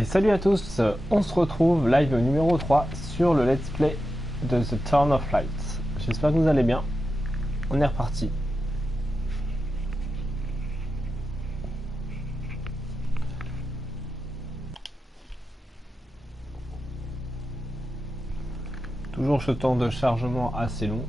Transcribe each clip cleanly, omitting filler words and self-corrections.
Et salut à tous, on se retrouve live numéro 3 sur le let's play de The Town of Light. J'espère que vous allez bien, on est reparti. Toujours ce temps de chargement assez long.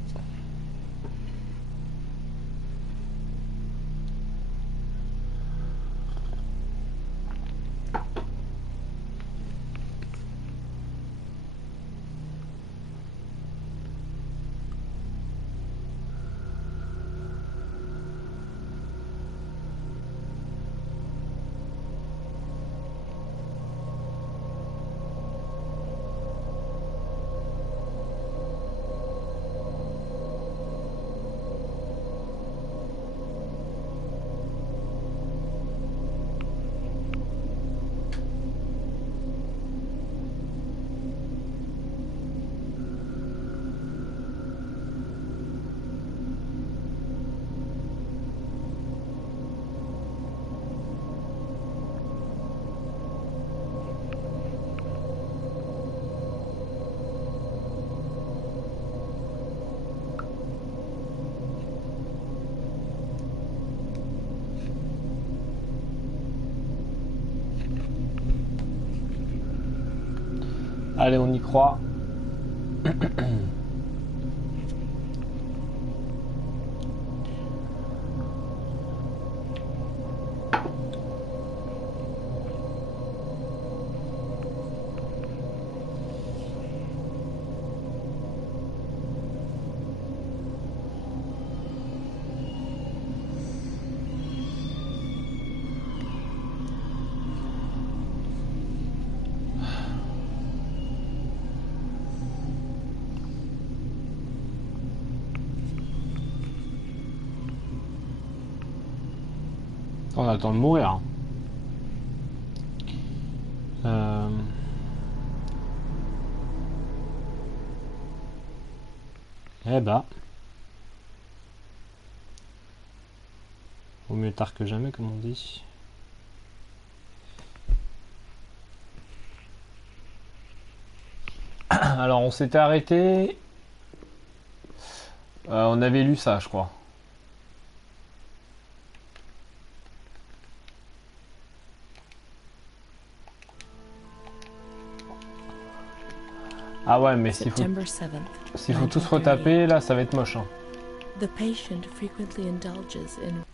Allez, on y croit. On attend de mourir. Eh bah. Vaut mieux tard que jamais, comme on dit. Alors, on s'était arrêté. On avait lu ça, je crois. Ah ouais, mais s'il faut tous retaper, là, ça va être moche. Hein. The patient frequently indulges in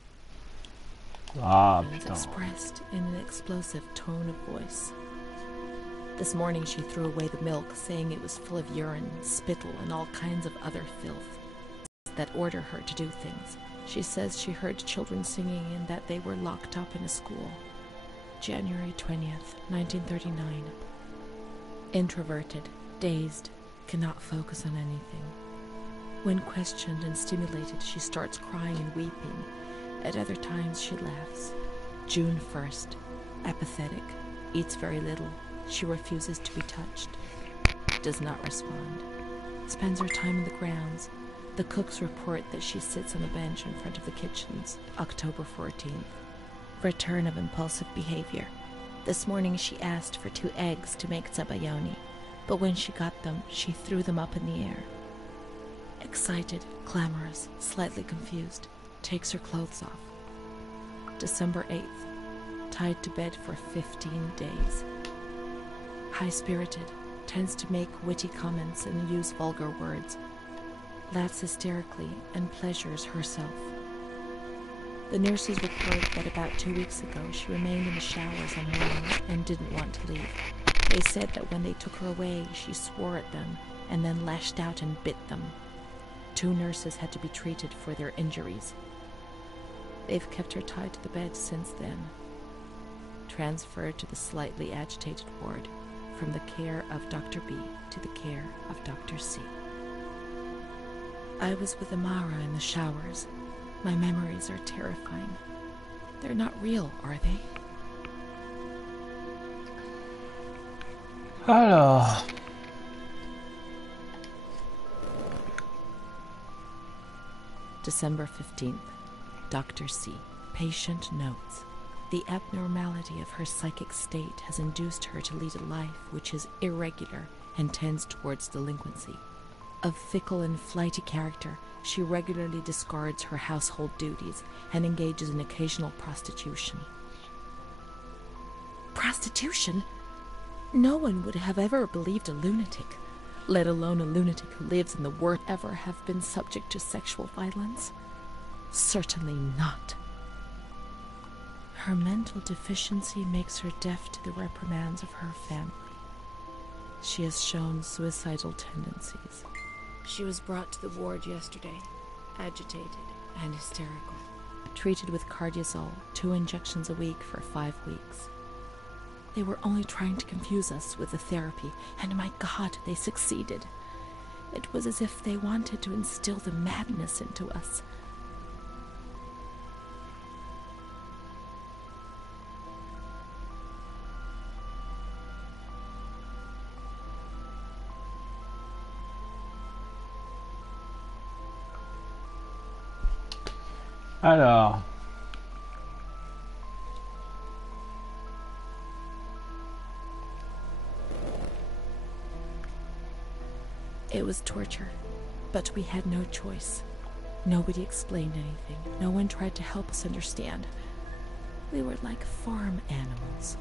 Ah, putain. expressed in an explosive tone of voice. This morning she threw away the milk, saying it was full of urine, spittle, and all kinds of other filth that order her to do things. She says she heard children singing and that they were locked up in a school. January 20th, 1939. Introverted, dazed, cannot focus on anything. When questioned and stimulated, she starts crying and weeping. At other times, she laughs. June 1st. Apathetic. Eats very little. She refuses to be touched. Does not respond. Spends her time in the grounds. The cooks report that she sits on a bench in front of the kitchens. October 14th. Return of impulsive behavior. This morning she asked for 2 eggs to make zabayoni, but when she got them, she threw them up in the air. Excited, clamorous, slightly confused, takes her clothes off. December 8th, tied to bed for 15 days. High-spirited, tends to make witty comments and use vulgar words. Laughs hysterically and pleasures herself. The nurses report that about 2 weeks ago she remained in the showers on her own and didn't want to leave. They said that when they took her away, she swore at them and then lashed out and bit them. 2 nurses had to be treated for their injuries. They've kept her tied to the bed since then. Transferred to the slightly agitated ward, from the care of Dr. B to the care of Dr. C. I was with Amara in the showers. My memories are terrifying. They're not real, are they? Alors... December 15th. Dr. C. Patient notes. The abnormality of her psychic state has induced her to lead a life which is irregular and tends towards delinquency. Of fickle and flighty character, she regularly discards her household duties and engages in occasional prostitution. Prostitution? No one would have ever believed a lunatic, let alone a lunatic who lives in the world, ever have been subject to sexual violence. Certainly not. Her mental deficiency makes her deaf to the reprimands of her family. She has shown suicidal tendencies. She was brought to the ward yesterday, agitated and hysterical. Treated with cardiazol, 2 injections a week for 5 weeks. They were only trying to confuse us with the therapy, and my God, they succeeded. It was as if they wanted to instill the madness into us. Alors, it was torture, but we had no choice. Nobody explained anything. No one tried to help us understand. We were like farm animals.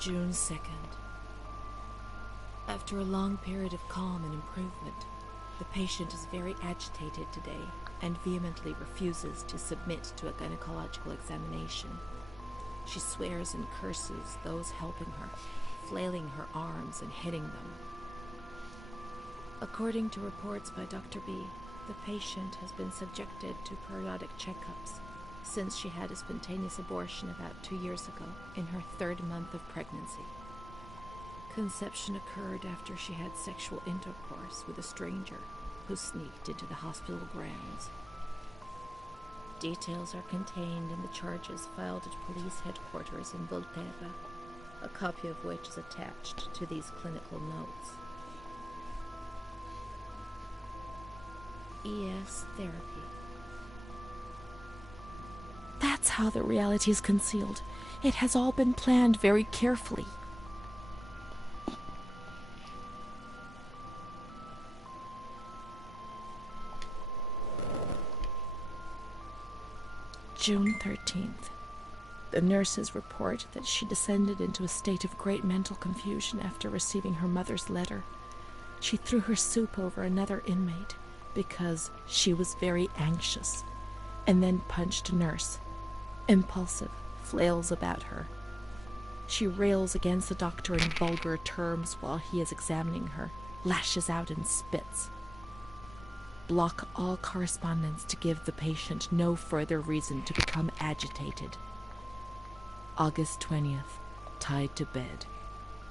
June 2nd. After a long period of calm and improvement, the patient is very agitated today and vehemently refuses to submit to a gynecological examination. She swears and curses those helping her, flailing her arms and hitting them. According to reports by Dr. B, the patient has been subjected to periodic checkups since she had a spontaneous abortion about 2 years ago in her 3rd month of pregnancy. Conception occurred after she had sexual intercourse with a stranger who sneaked into the hospital grounds. Details are contained in the charges filed at police headquarters in Volterra, a copy of which is attached to these clinical notes. ES therapy. That's how the reality is concealed. It has all been planned very carefully. June 13th. The nurses report that she descended into a state of great mental confusion after receiving her mother's letter. She threw her soup over another inmate because she was very anxious, and then punched a nurse. Impulsive, flails about her. She rails against the doctor in vulgar terms while he is examining her, lashes out and spits. Block all correspondence to give the patient no further reason to become agitated. August 20th, tied to bed.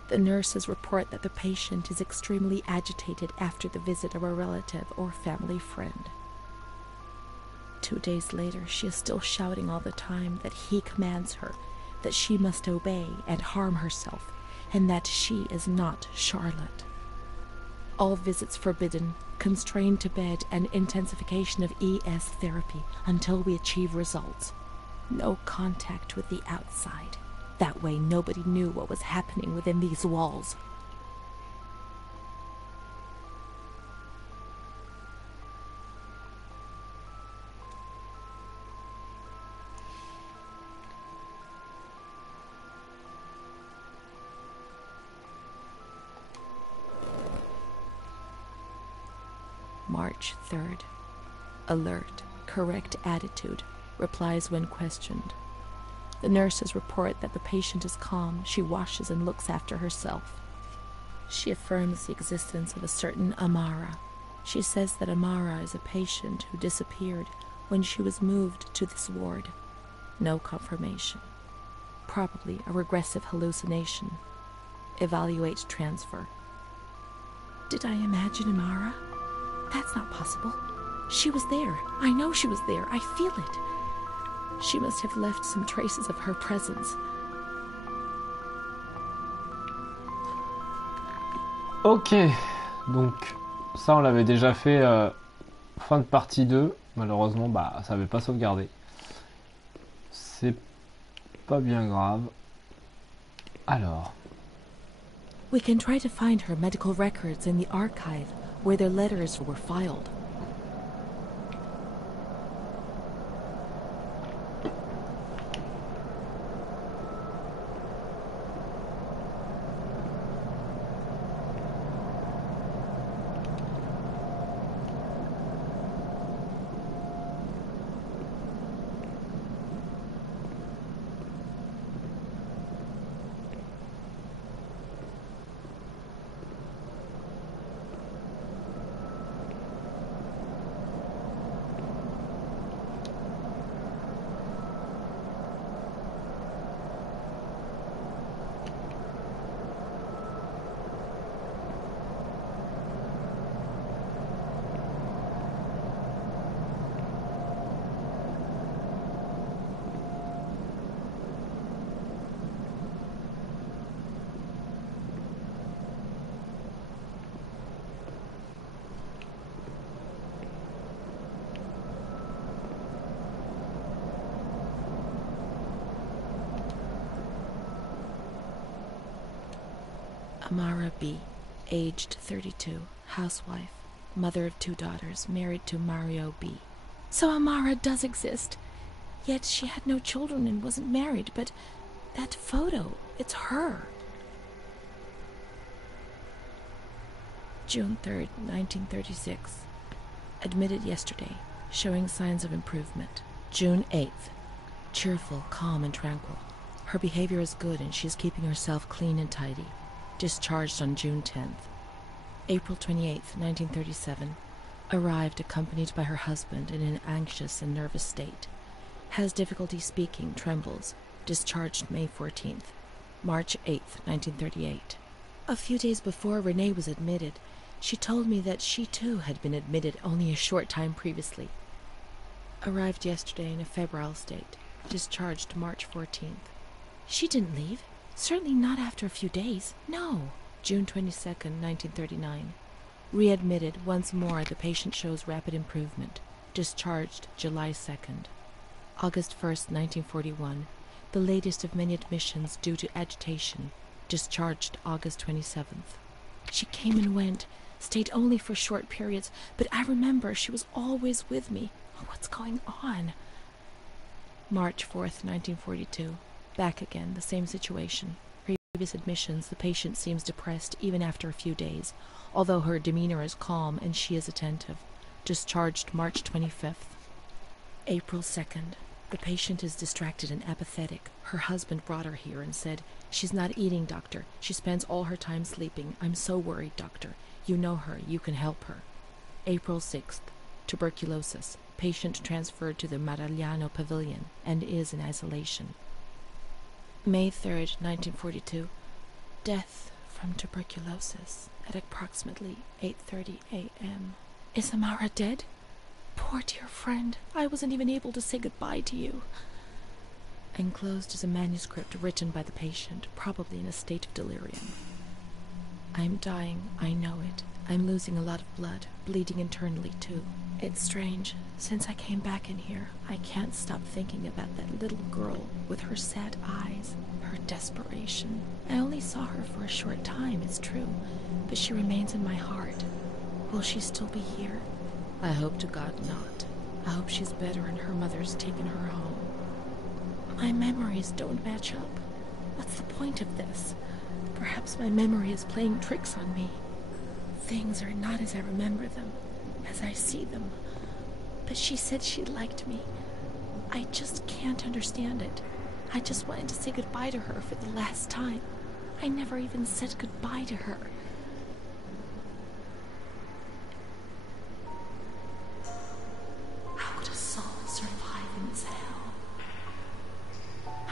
The nurses report that the patient is extremely agitated after the visit of a relative or family friend. 2 days later, she is still shouting all the time that he commands her, that she must obey and harm herself, and that she is not Charlotte. All visits forbidden, constrained to bed, and intensification of ES therapy until we achieve results. No contact with the outside. That way nobody knew what was happening within these walls. March 3rd. Alert, correct attitude, replies when questioned. The nurses report that the patient is calm, she washes and looks after herself. She affirms the existence of a certain Amara. She says that Amara is a patient who disappeared when she was moved to this ward. No confirmation. Probably a regressive hallucination. Evaluate transfer. Did I imagine Amara? That's not possible. She was there. I know she was there. I feel it. She must have left some traces of her presence. Ok, donc ça on l'avait déjà fait fin de partie 2. Malheureusement, bah ça avait pas sauvegardé. C'est pas bien grave. Alors, We can try to find her medical records in the archive where their letters were filed. Amara B., aged 32, housewife, mother of 2 daughters, married to Mario B. So Amara does exist. Yet she had no children and wasn't married, but that photo, it's her. June 3rd, 1936. Admitted yesterday, showing signs of improvement. June 8th. Cheerful, calm, and tranquil. Her behavior is good and she is keeping herself clean and tidy. Discharged on June 10th. April 28th, 1937. Arrived accompanied by her husband in an anxious and nervous state. Has difficulty speaking, trembles. Discharged May 14th. March 8th, 1938. A few days before Renee was admitted, she told me that she too had been admitted only a short time previously. Arrived yesterday in a febrile state. Discharged March 14th. She didn't leave. Certainly not after a few days. No. June 22nd, 1939. Readmitted once more. The patient shows rapid improvement. Discharged July 2nd. August 1st, 1941. The latest of many admissions due to agitation. Discharged August 27th. She came and went, stayed only for short periods, but I remember she was always with me. What's going on? March 4th, 1942. Back again, the same situation. Previous admissions, the patient seems depressed even after a few days, although her demeanor is calm and she is attentive. Discharged March 25th. April 2nd. The patient is distracted and apathetic. Her husband brought her here and said, "She's not eating, doctor. She spends all her time sleeping. I'm so worried, doctor. You know her. You can help her." April 6th. Tuberculosis. Patient transferred to the Maragliano Pavilion and is in isolation. May 3rd, 1942. Death from tuberculosis at approximately 8:30 a.m. Is Amara dead? Poor dear friend, I wasn't even able to say goodbye to you. Enclosed is a manuscript written by the patient, probably in a state of delirium. I'm dying, I know it. I'm losing a lot of blood, bleeding internally too. It's strange. Since I came back in here, I can't stop thinking about that little girl with her sad eyes, her desperation. I only saw her for a short time, it's true, but she remains in my heart. Will she still be here? I hope to God not. I hope she's better and her mother's taken her home. My memories don't match up. What's the point of this? Perhaps my memory is playing tricks on me. Things are not as I remember them, as I see them. But she said she liked me. I just can't understand it. I just wanted to say goodbye to her for the last time. I never even said goodbye to her. How would a soul survive in this hell?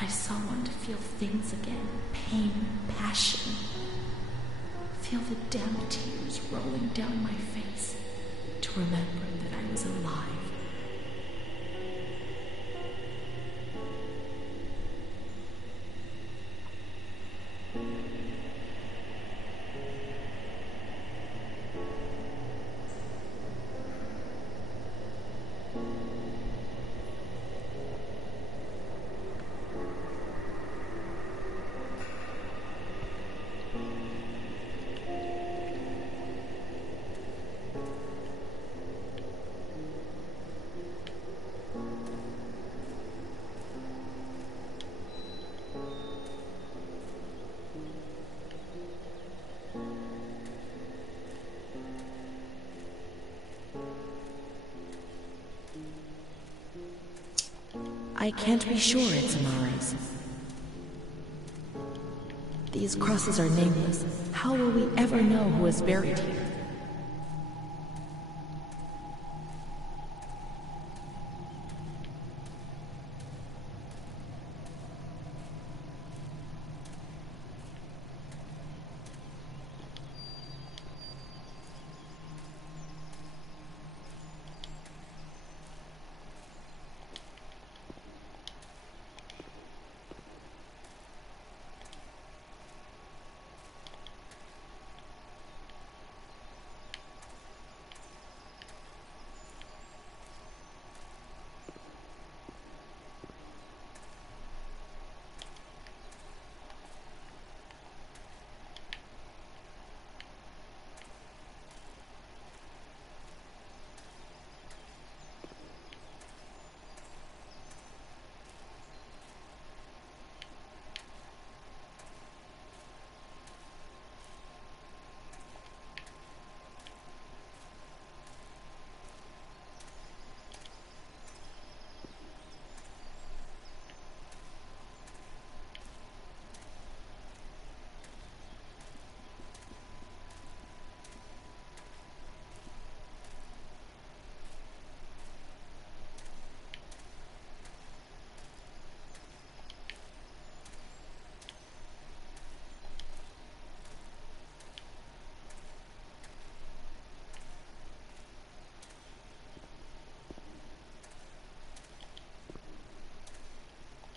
I so want to feel things again. Pain, passion. Feel the damn tears rolling down my face. To remember that I was alive. I can't be sure it's Amara's. These crosses are nameless. How will we ever know who is buried here?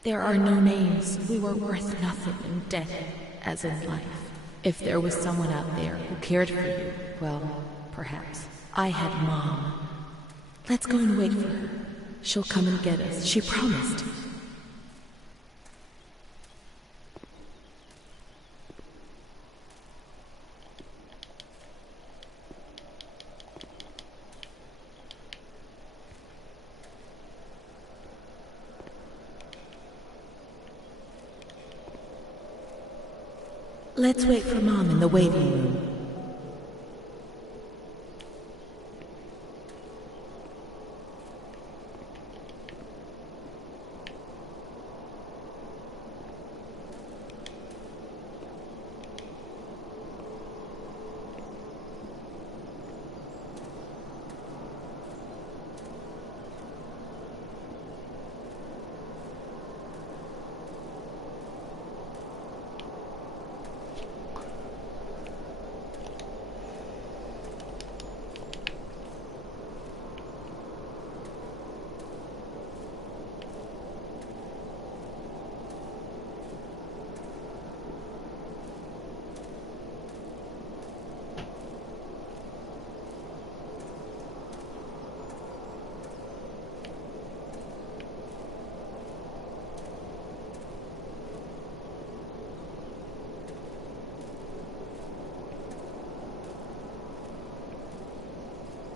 There are no names. We were worth nothing in death, as in life. If there was someone out there who cared for you, well, perhaps. I had Mom. Let's go and wait for her. She'll come and get us. She promised. Let's wait for Mom in the waiting room.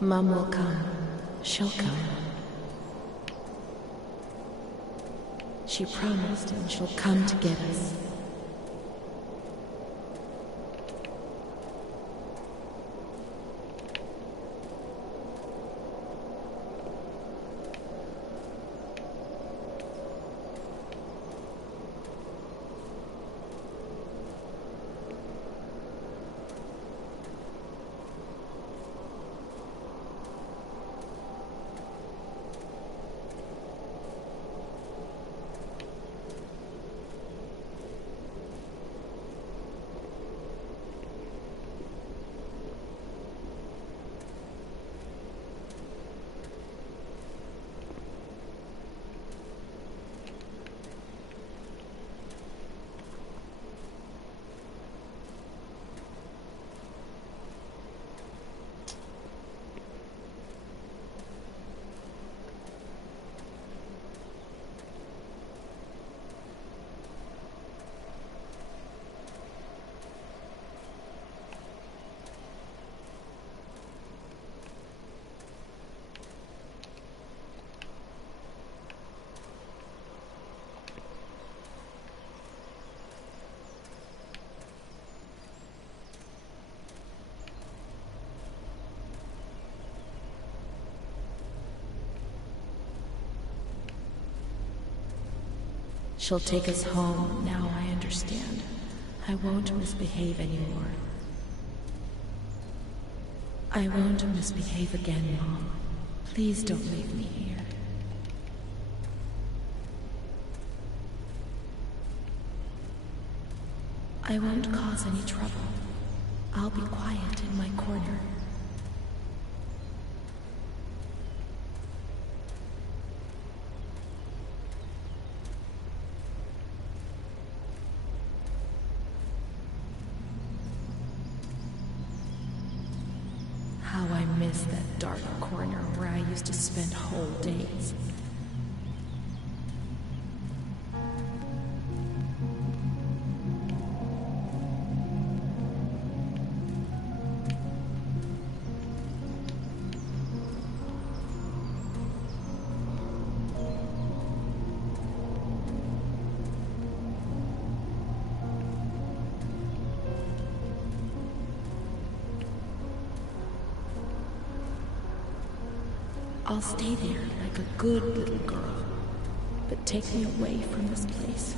Mom will come. She'll come. She promised, and she'll come to get us. She'll take us home. Now I understand. I won't misbehave anymore. I won't misbehave again, Mom. Please don't leave me here. I won't cause any trouble. I'll be quiet in my corner. How I miss that dark corner where I used to spend whole days. I'll stay there like a good little girl, but take me away from this place.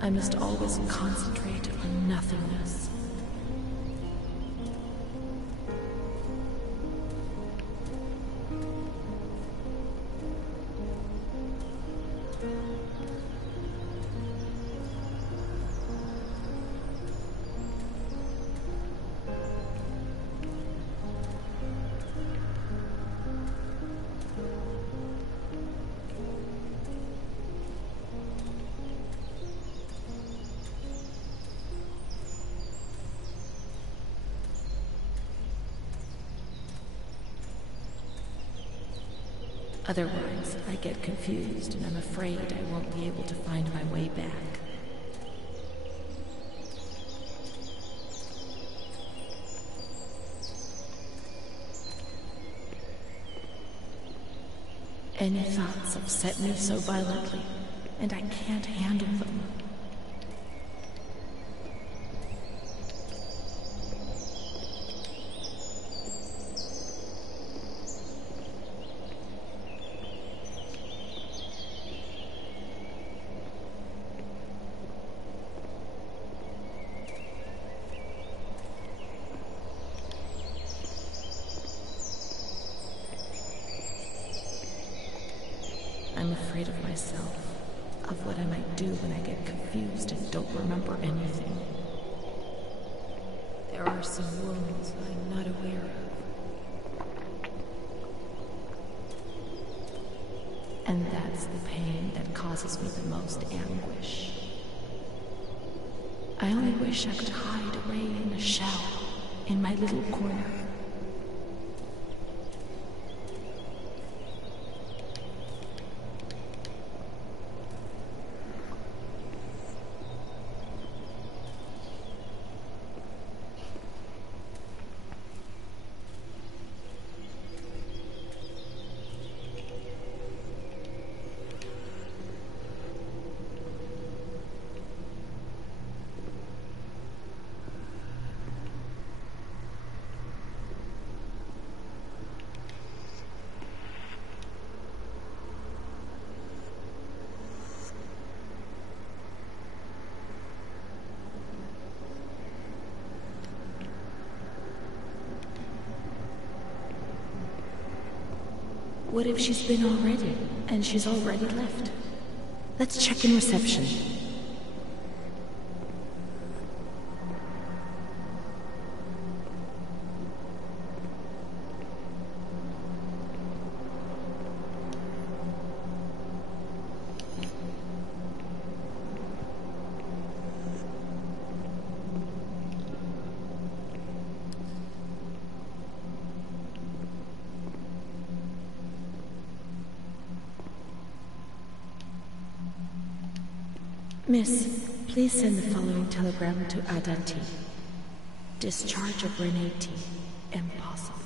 I must always concentrate on nothingness. Otherwise, I get confused and I'm afraid I won't be able to find my way back. Any thoughts upset me so violently, and I can't handle them. I'm afraid of myself, of what I might do when I get confused and don't remember anything. There are some wounds I'm not aware of. And that's the pain that causes me the most anguish. I only wish I could hide away in a shell, in my little corner. What if she's been already, and she's already left? Let's check in reception. Miss, Please send the following telegram to Adanti. Discharge of Renee T. Impossible.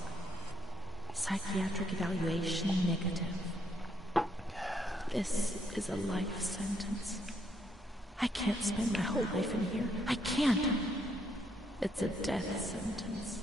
Psychiatric evaluation negative. This is a life sentence. I can't spend my whole life in here. I can't. It's a death sentence.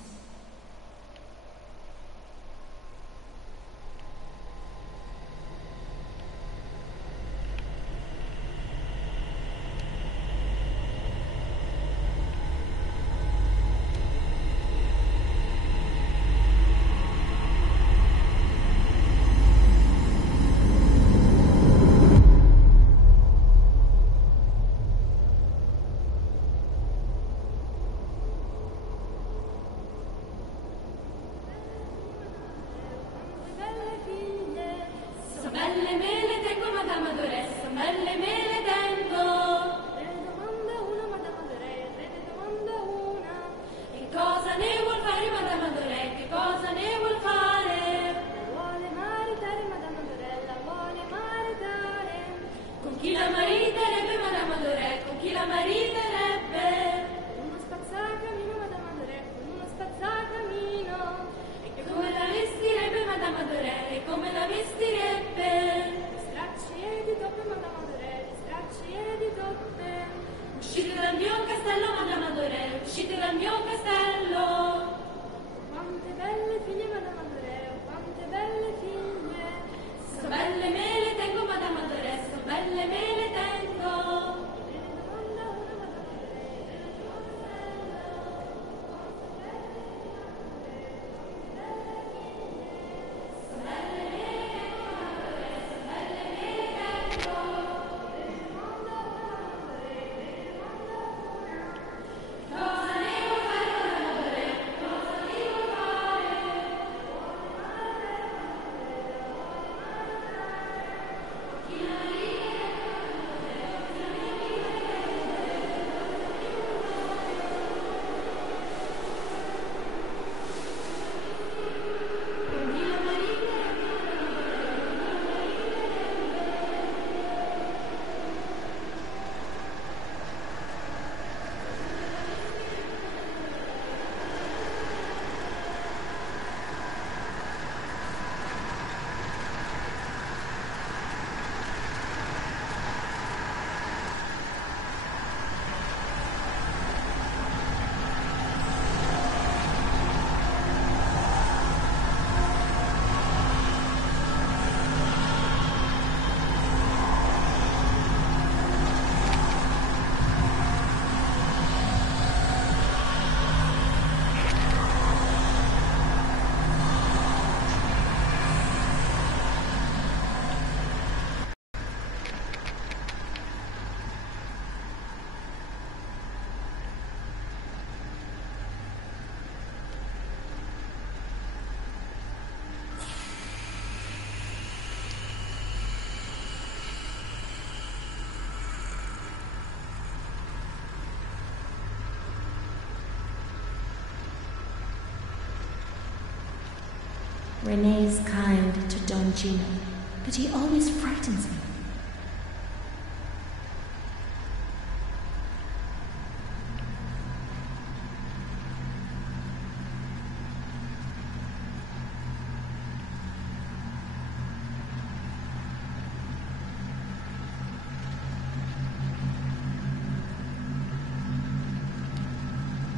Renee's kind to Don Gino, but he always frightens me.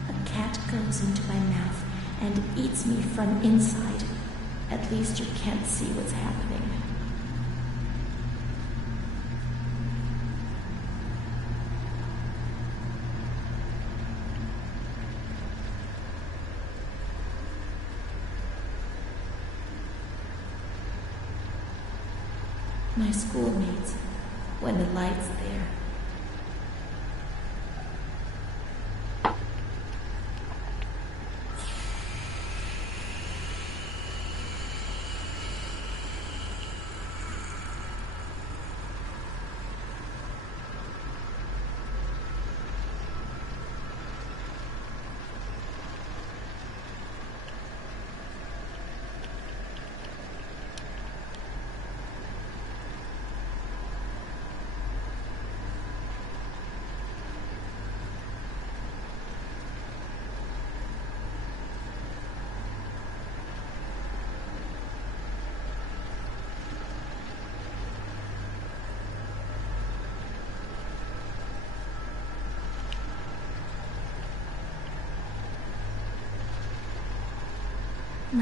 A cat goes into my mouth and eats me from inside. At least you can't see what's happening. My schoolmates, when the light's there.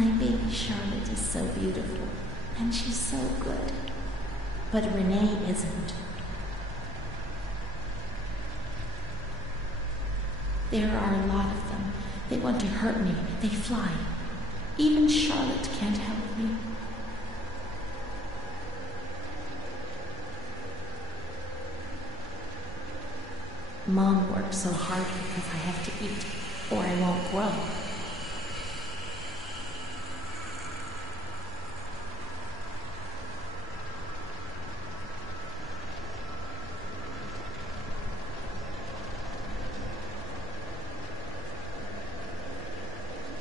My baby Charlotte is so beautiful, and she's so good. But Renee isn't. There are a lot of them. They want to hurt me. They fly. Even Charlotte can't help me. Mom works so hard because I have to eat, or I won't grow.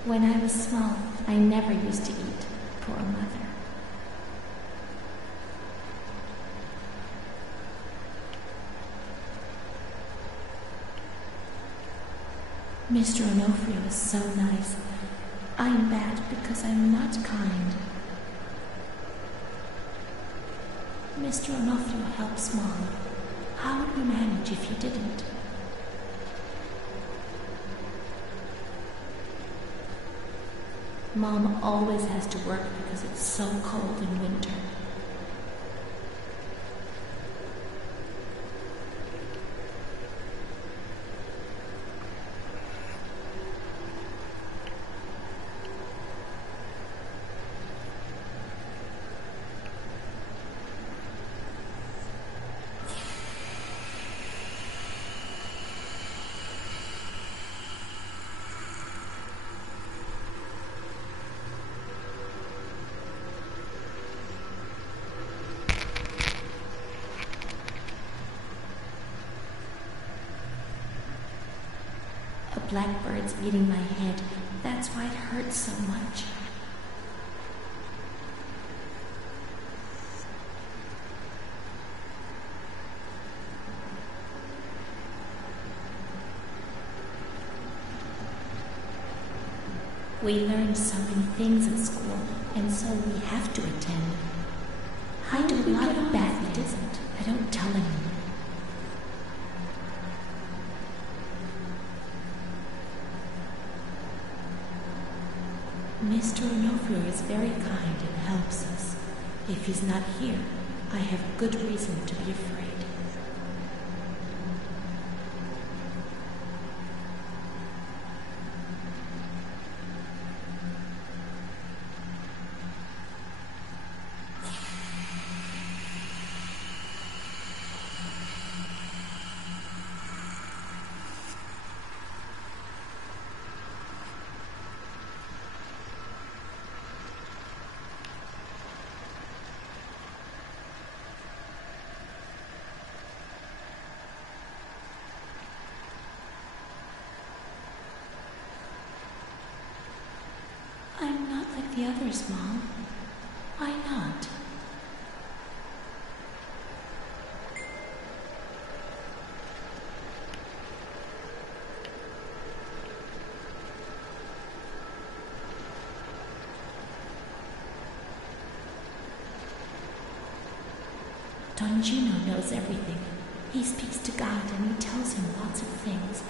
When I was small, I never used to eat. Poor mother. Mr. Onofrio is so nice. I'm bad because I'm not kind. Mr. Onofrio helps Mom. How would we manage if he didn't? Mom always has to work because it's so cold in winter. A blackbird's eating my head. That's why it hurts so much. We learn so many things at school, and so we have to attend. I do a lot of bad things. I don't tell anyone. Mr. Onofrio is very kind and helps us. If he's not here, I have good reason to be afraid. I'm not like the others, Mom. Why not? Don Juno knows everything. He speaks to God and he tells him lots of things.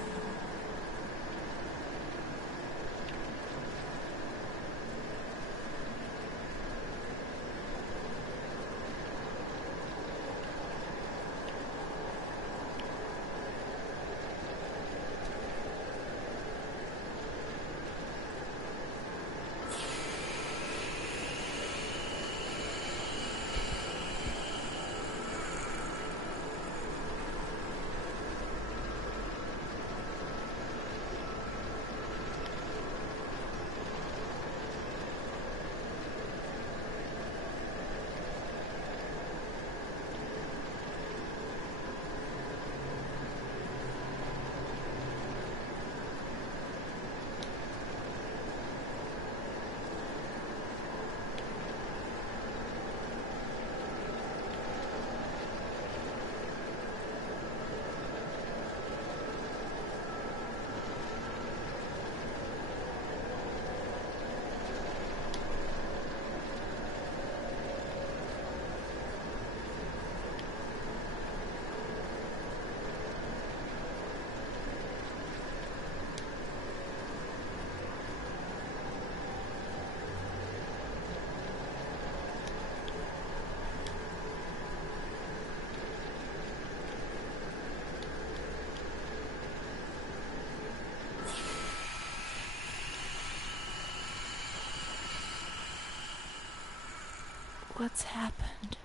What's happened?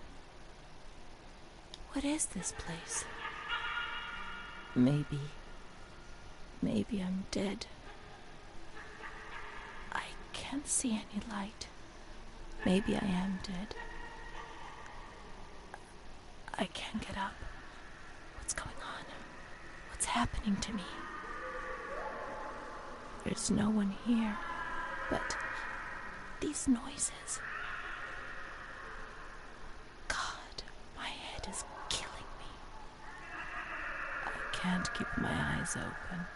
What is this place? Maybe I'm dead. I can't see any light. Maybe I am dead. I can't get up. What's going on? What's happening to me? There's no one here, but these noises. God, my head is killing me. I can't keep my eyes open.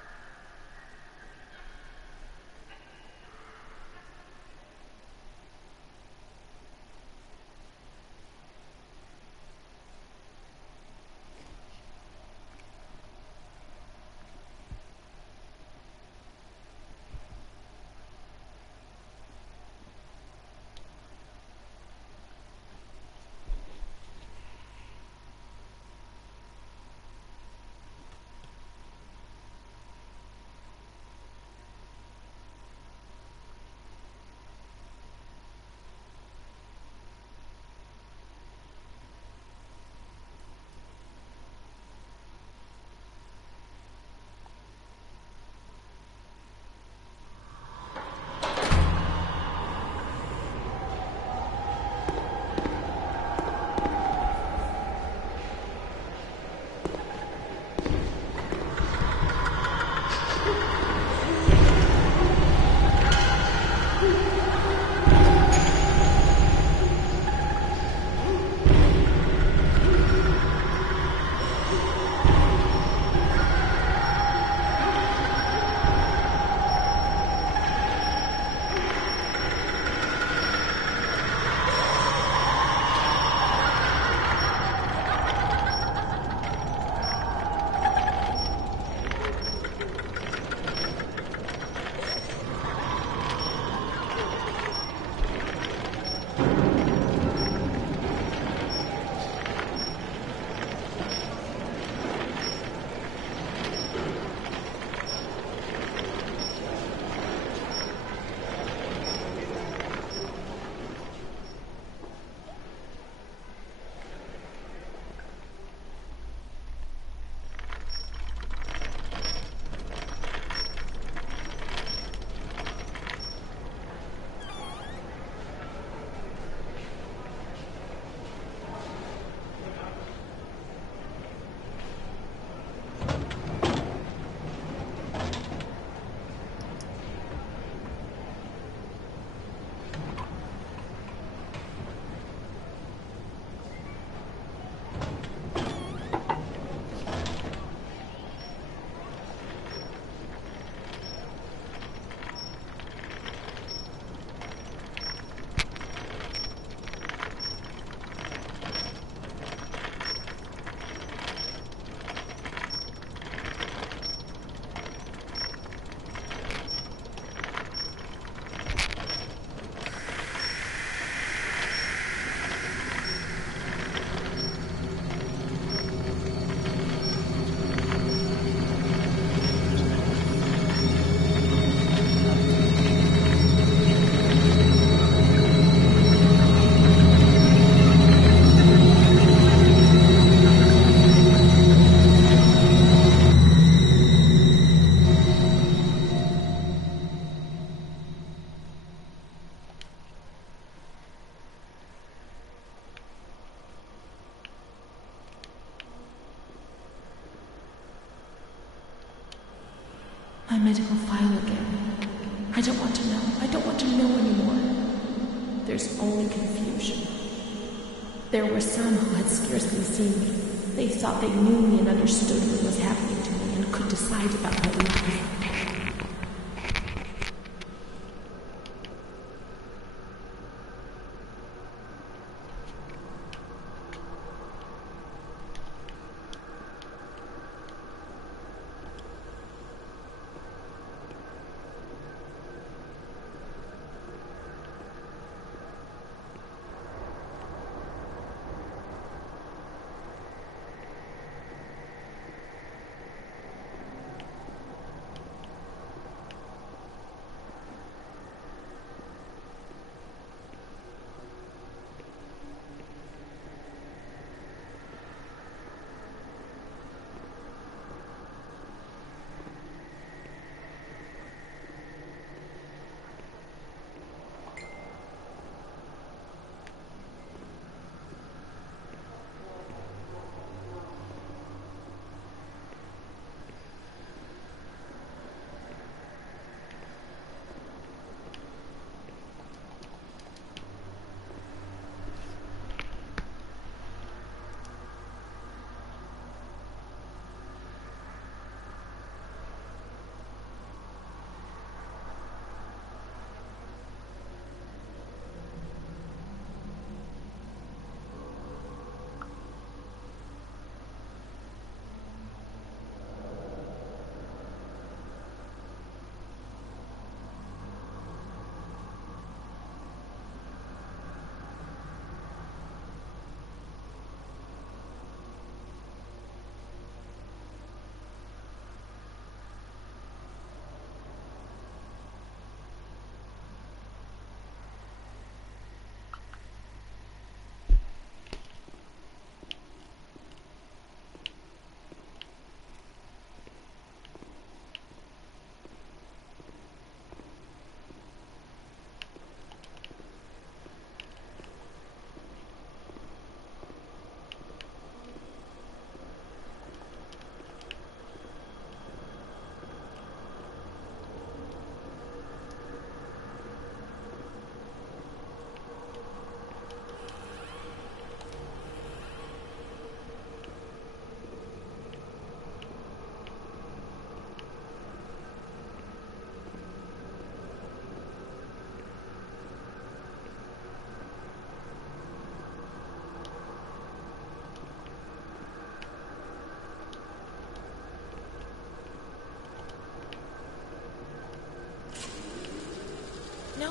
My medical file again. I don't want to know. I don't want to know anymore. There's only confusion. There were some who had scarcely seen me. They thought they knew me and understood what was happening to me and could decide about my life.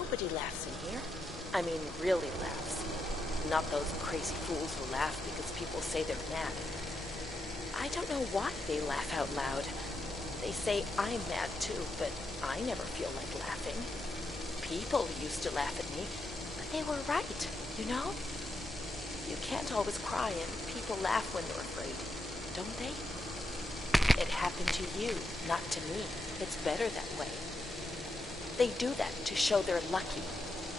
Nobody laughs in here. I mean, really laughs. Not those crazy fools who laugh because people say they're mad. I don't know why they laugh out loud. They say I'm mad too, but I never feel like laughing. People used to laugh at me, but they were right, you know? You can't always cry and people laugh when they're afraid, don't they? It happened to you, not to me. It's better that way. They do that to show they're lucky.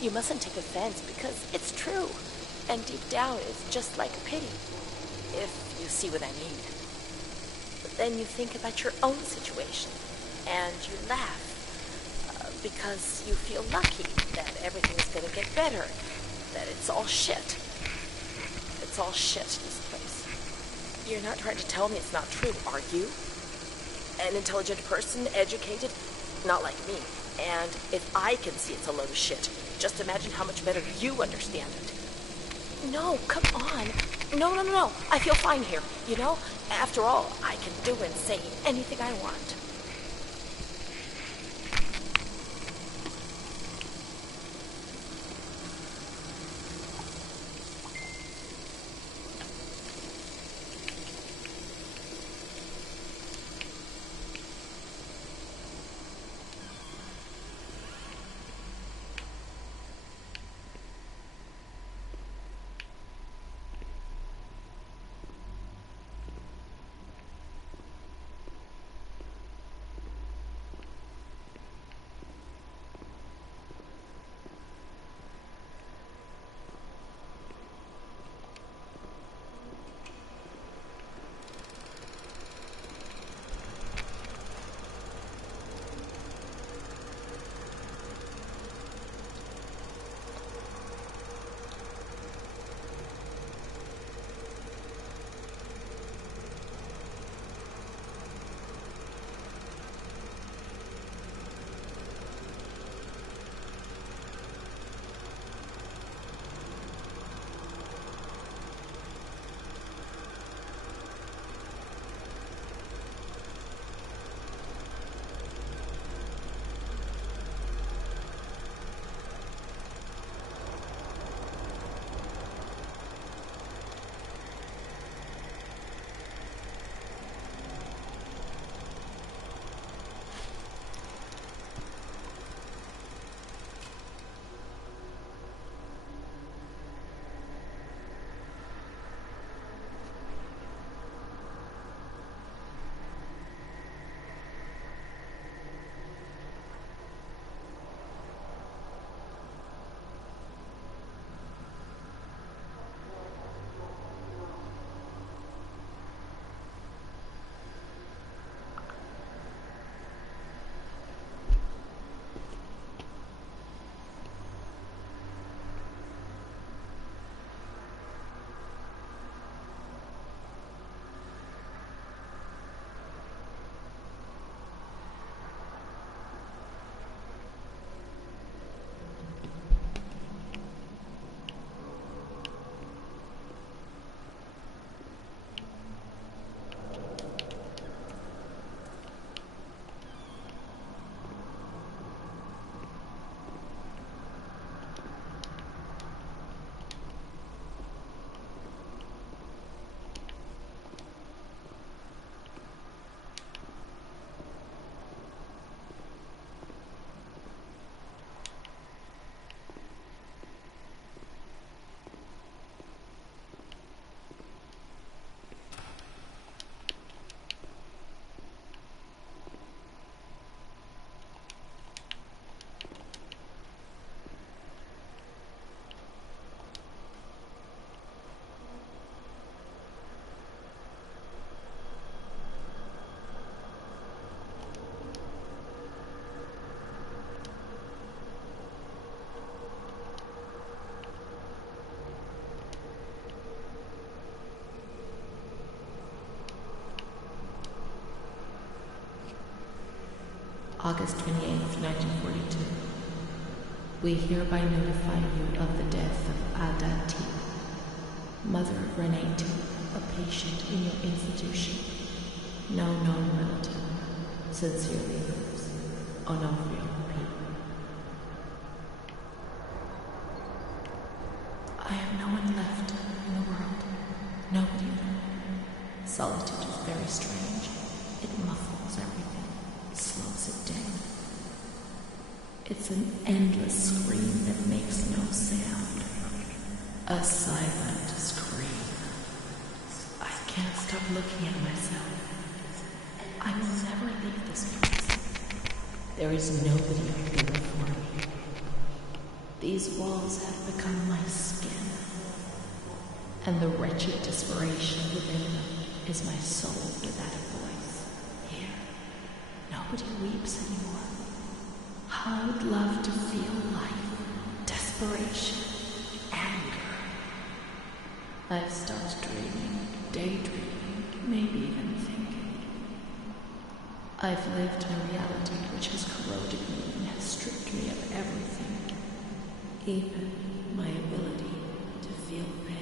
You mustn't take offense because it's true. And deep down, it's just like pity, if you see what I mean. But then you think about your own situation, and you laugh, because you feel lucky that everything's gonna get better, that it's all shit. It's all shit, this place. You're not trying to tell me it's not true, are you? An intelligent person, educated, not like me. And if I can see it's a load of shit, just imagine how much better you understand it. No, come on. No. I feel fine here, you know? After all, I can do and say anything I want. August 28th, 1942. We hereby notify you of the death of Ada T., mother of Renee T., a patient in your institution. No known relative. Sincerely yours, Onofrio P. Solitude is very strange. It muffles everything, slows it down. It's an endless scream that makes no sound. A silent scream. I can't stop looking at myself. I will never leave this place. There is nobody up here for me. These walls have become my skin, and the wretched desperation within them is my soul without a voice. Here, nobody weeps anymore. How I would love to feel life, desperation, anger. I've stopped dreaming, daydreaming, maybe even thinking. I've lived in a reality which has corroded me and has stripped me of everything, even my ability to feel pain.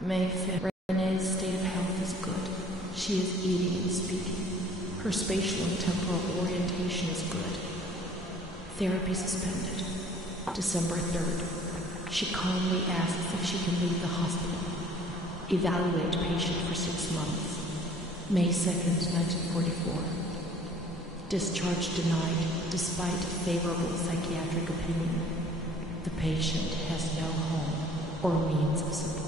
May 5th. Renee's state of health is good. She is eating and speaking. Her spatial and temporal orientation is good. Therapy suspended. December 3rd. She calmly asks if she can leave the hospital. Evaluate patient for 6 months. May 2nd, 1944. Discharge denied despite favorable psychiatric opinion. The patient has no home or means of support.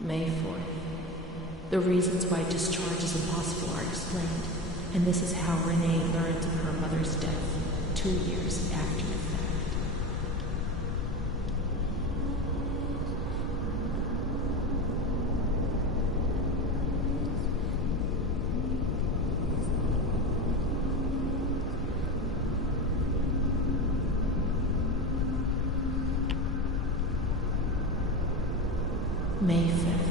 May 4th. The reasons why discharge is impossible are explained, and this is how Renee learns of her mother's death 2 years after the fact. May 5th.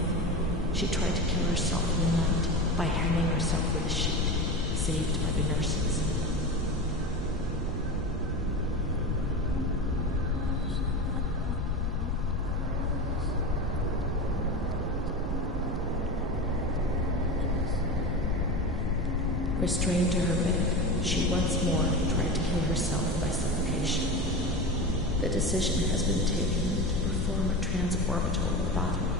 She tried to kill herself in the night by hanging herself with a sheet, saved by the nurses. Restrained to her bed, she once more tried to kill herself by suffocation. The decision has been taken to perform a transorbital lobotomy.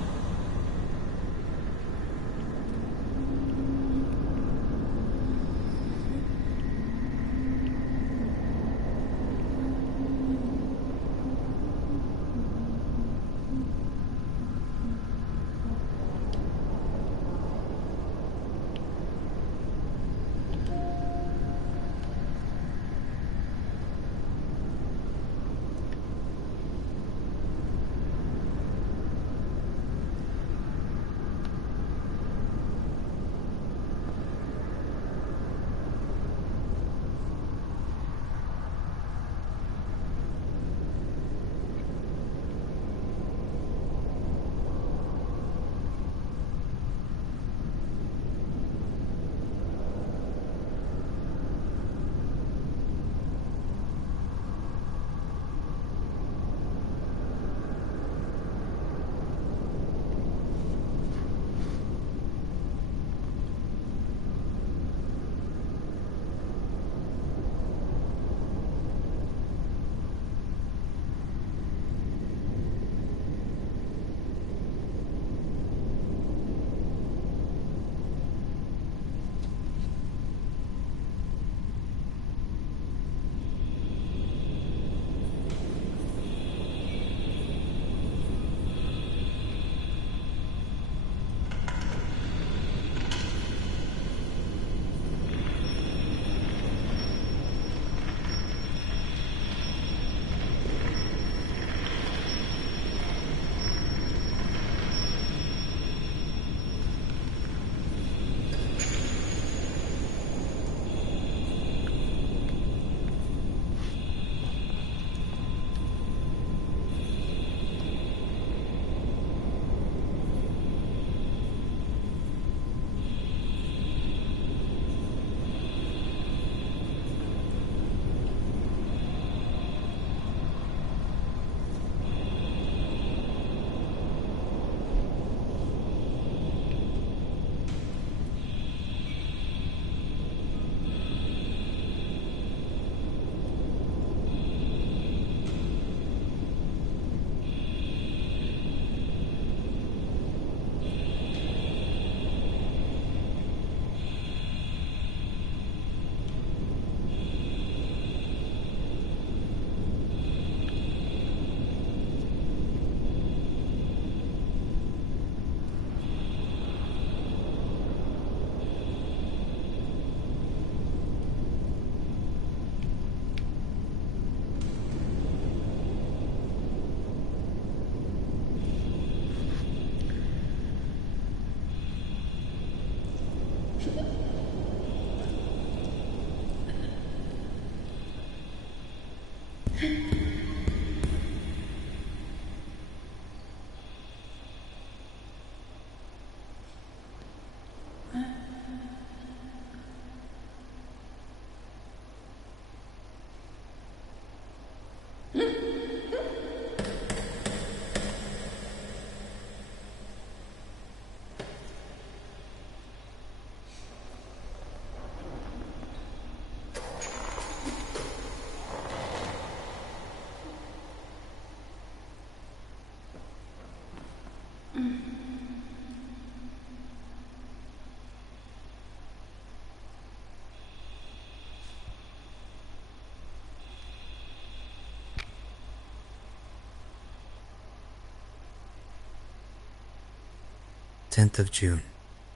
June 10th,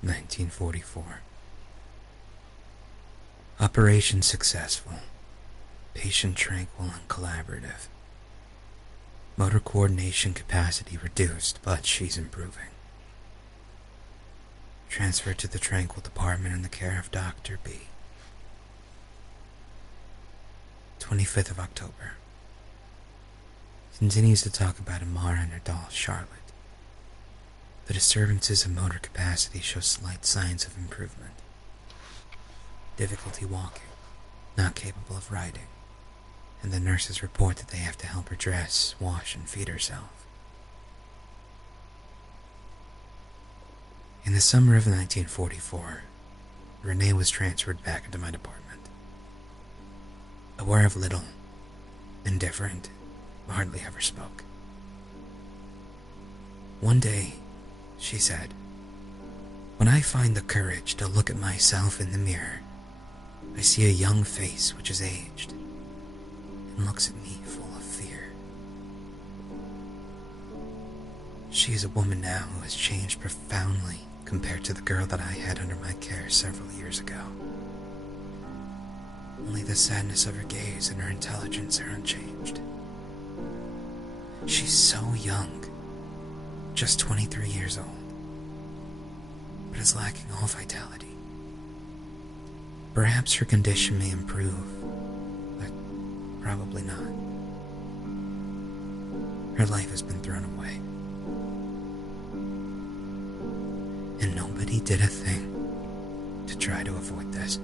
1944. Operation successful. Patient tranquil and collaborative. Motor coordination capacity reduced, but she's improving. Transferred to the tranquil department in the care of Dr. B. 25th of October. Continues to talk about Amara and her doll, Charlotte. The disturbances of motor capacity show slight signs of improvement. Difficulty walking, not capable of riding, and the nurses report that they have to help her dress, wash, and feed herself. In the summer of 1944, Renee was transferred back into my department. aware of little, indifferent, hardly ever spoke. One day, she said, when I find the courage to look at myself in the mirror, I see a young face which is aged and looks at me full of fear. She is a woman now who has changed profoundly compared to the girl that I had under my care several years ago. Only the sadness of her gaze and her intelligence are unchanged. She's so young, just 23 years old, but is lacking all vitality. Perhaps her condition may improve, but probably not. Her life has been thrown away, and nobody did a thing to try to avoid this.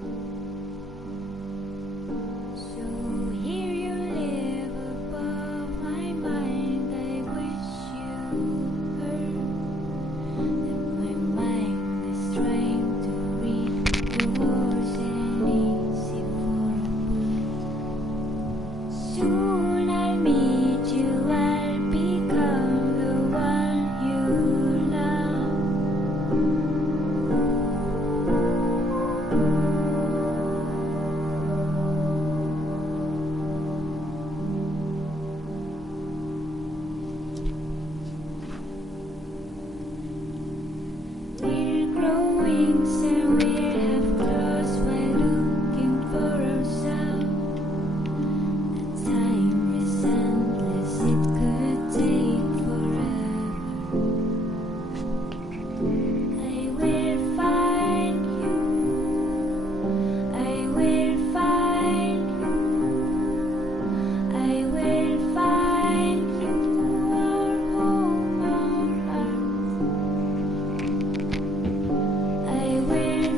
I will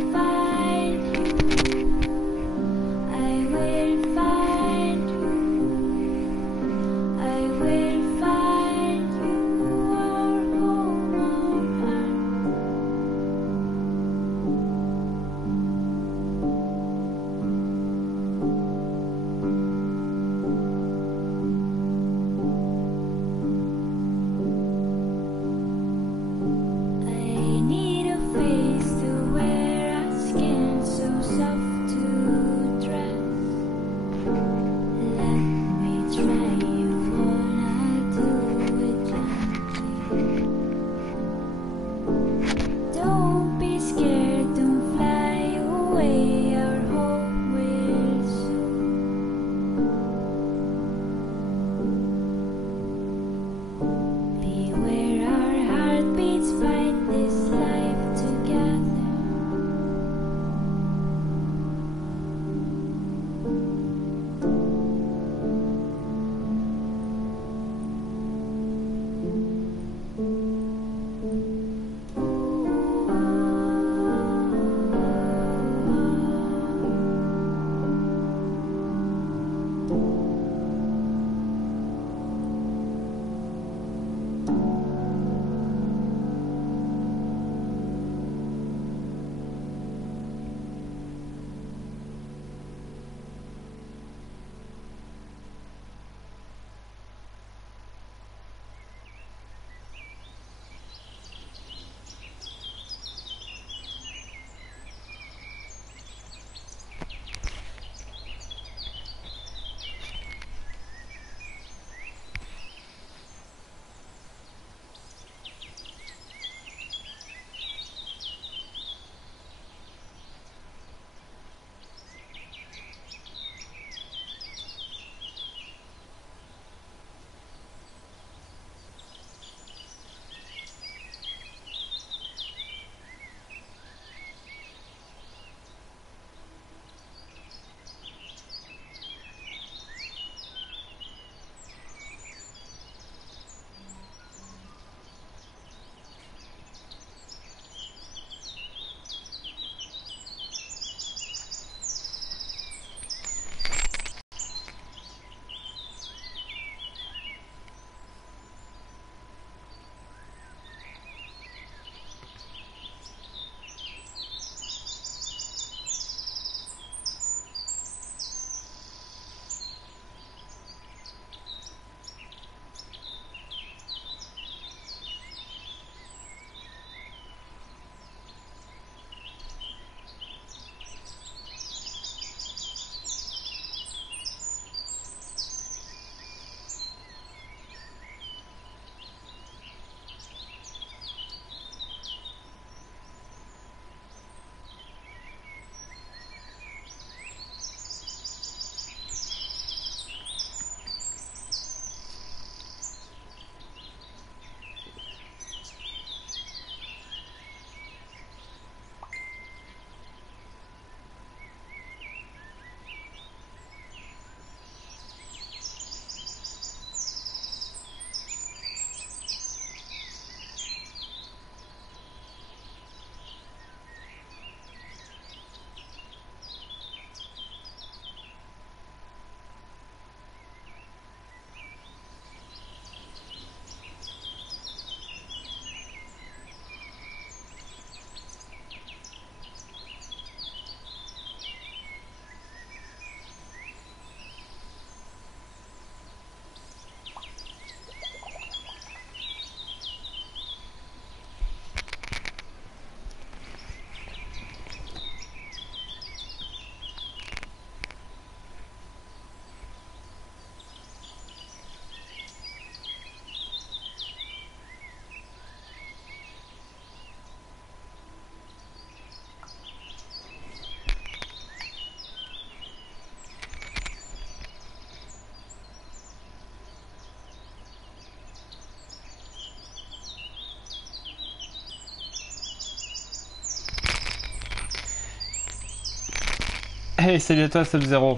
Hey, salut à toi, Sub-Zero.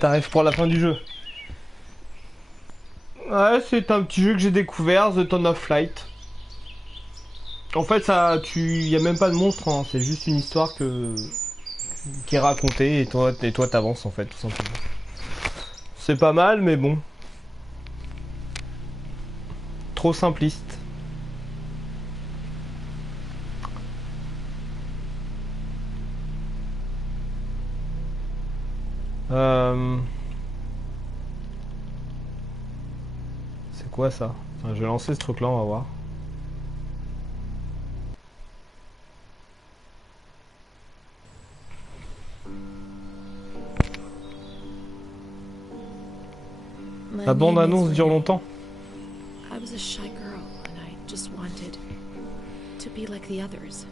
T'arrives pour la fin du jeu. Ouais, c'est un petit jeu que j'ai découvert, The Town of Flight. En fait, ça, y a même pas de monstre, hein, c'est juste une histoire qui est racontée et toi t'avances en fait, tout simplement. C'est pas mal, mais bon. Trop simpliste. C'est quoi ça? Enfin, je vais lancer ce truc là, on va voir. My La name is bande-annonce dure Renee. longtemps. I was a shy girl, and I just wanted to be like the others.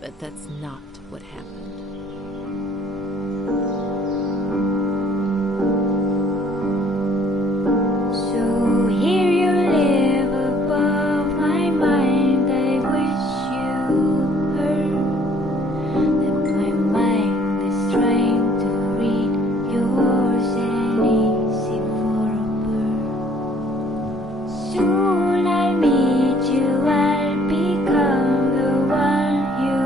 But that's not what happened. So here you live above my mind. I wish you heard that my mind is trying to read yours and easy for a bird. Soon I'll meet you. I'll become the one you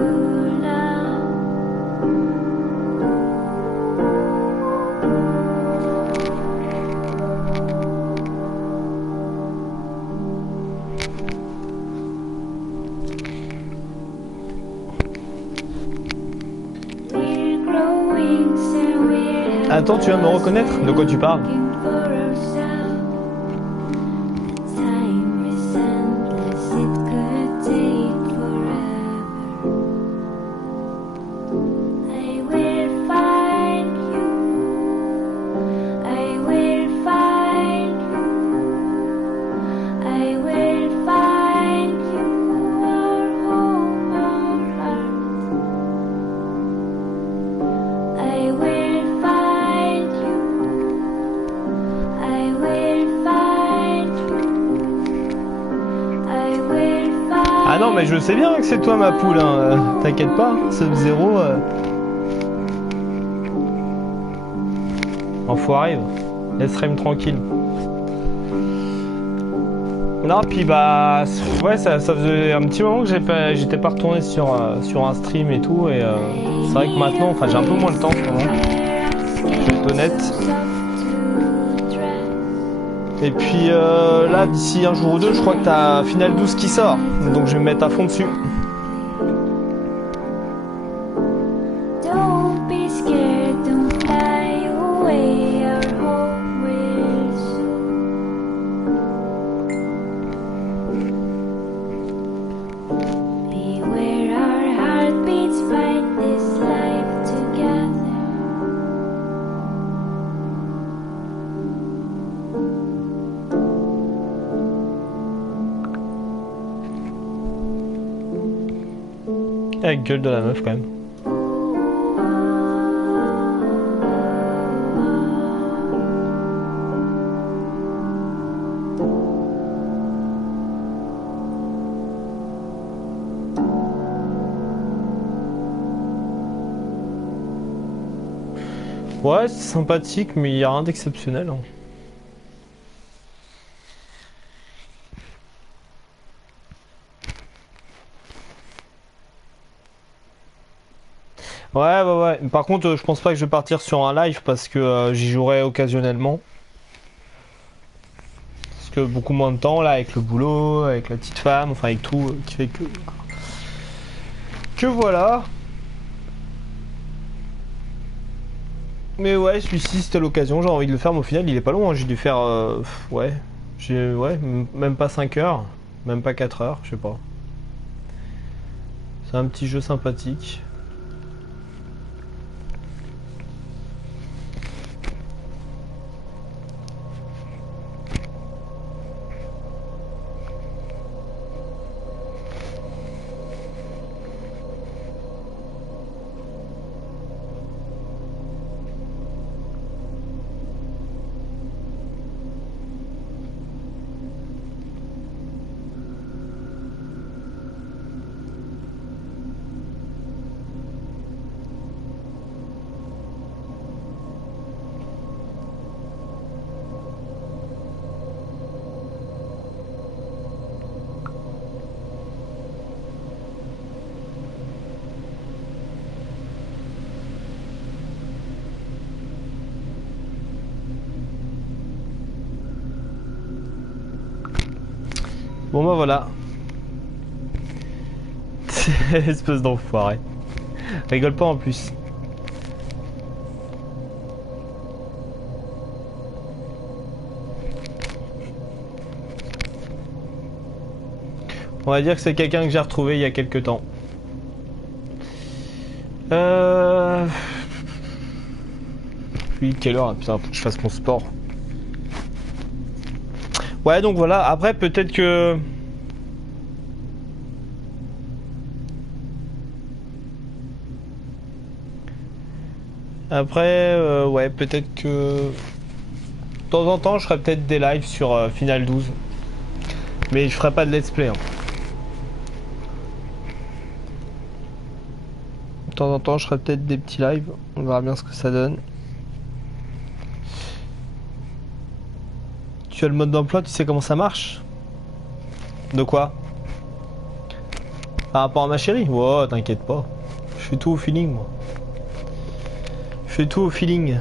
love. We're growing and we're Attends, tu vas me reconnaître? De quoi tu parles? looking for ourselves. The time is endless, it could take forever. I will find you. I will find you. I will find you. Our home, our heart. I will find you. I will find you. I will find. Ah non, mais je sais bien que c'est toi ma poule, hein. T'inquiète pas, Sub-Zero. Enfoiré, laisse-moi tranquille. Non, puis bah, ouais, ça faisait un petit moment que j'étais pas retourné sur un stream et tout, et c'est vrai que maintenant, enfin, j'ai un peu moins le temps en ce moment, je vais être honnête. Et puis là, d'ici un jour ou deux, je crois que t'as Final 12 qui sort, donc je vais me mettre à fond dessus. Don't be scared, don't fly away. Our home will soon be where our heartbeats fight this life together. La gueule de la meuf quand même. Ouais, c'est sympathique, mais il n'y a rien d'exceptionnel, hein. Ouais. Par contre, je pense pas que je vais partir sur un live parce que j'y jouerai occasionnellement. Parce que beaucoup moins de temps là, avec le boulot, avec la petite femme, enfin avec tout, qui fait que voilà. Mais ouais, celui-ci c'était l'occasion, j'ai envie de le faire, mais au final il est pas long, hein. J'ai dû faire, ouais, même pas 5 heures, même pas 4 heures, je sais pas. C'est un petit jeu sympathique. Bon bah voilà. Espèce d'enfoiré. Rigole pas en plus. On va dire que c'est quelqu'un que j'ai retrouvé il y a quelques temps. Puis quelle heure? Putain, faut que je fasse mon sport. Ouais, donc voilà. Après, peut-être que... Après, ouais, peut-être que... De temps en temps, je ferai peut-être des lives sur Final 12. Mais je ferai pas de let's play. Hein. De temps en temps, je ferai peut-être des petits lives. On verra bien ce que ça donne. Tu as le mode d'emploi, tu sais comment ça marche? De quoi? Par rapport à ma chérie? Ouais, t'inquiète pas. Je fais tout au feeling, moi. Je fais tout au feeling.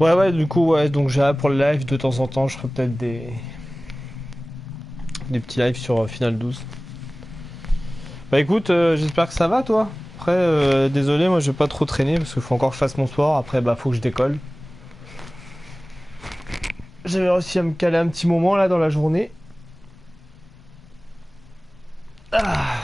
Ouais, ouais, du coup, ouais, donc j'ai pour le live, de temps en temps, je ferai peut-être des petits lives sur Final 12. Bah écoute, j'espère que ça va, toi. Après, désolé, moi je vais pas trop traîner parce qu'il faut encore que je fasse mon sport. Après, bah faut que je décolle. J'avais réussi à me caler un petit moment là dans la journée. Ah.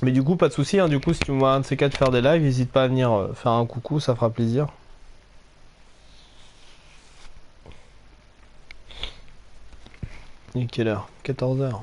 Mais du coup, pas de soucis, hein. Du coup, si tu me vois un de ces quatre faire des lives, n'hésite pas à venir faire un coucou, ça fera plaisir. Il est quelle heure? 14h.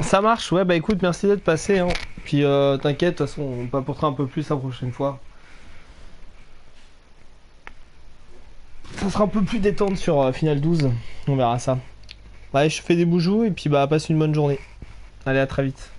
Ça marche, ouais, bah écoute, merci d'être passé, hein. Puis t'inquiète, de toute façon, on papotera un peu plus la prochaine fois. ça sera un peu plus détente sur Final 12. On verra ça. Ouais, je fais des boujous et puis bah passe une bonne journée. Allez, à très vite.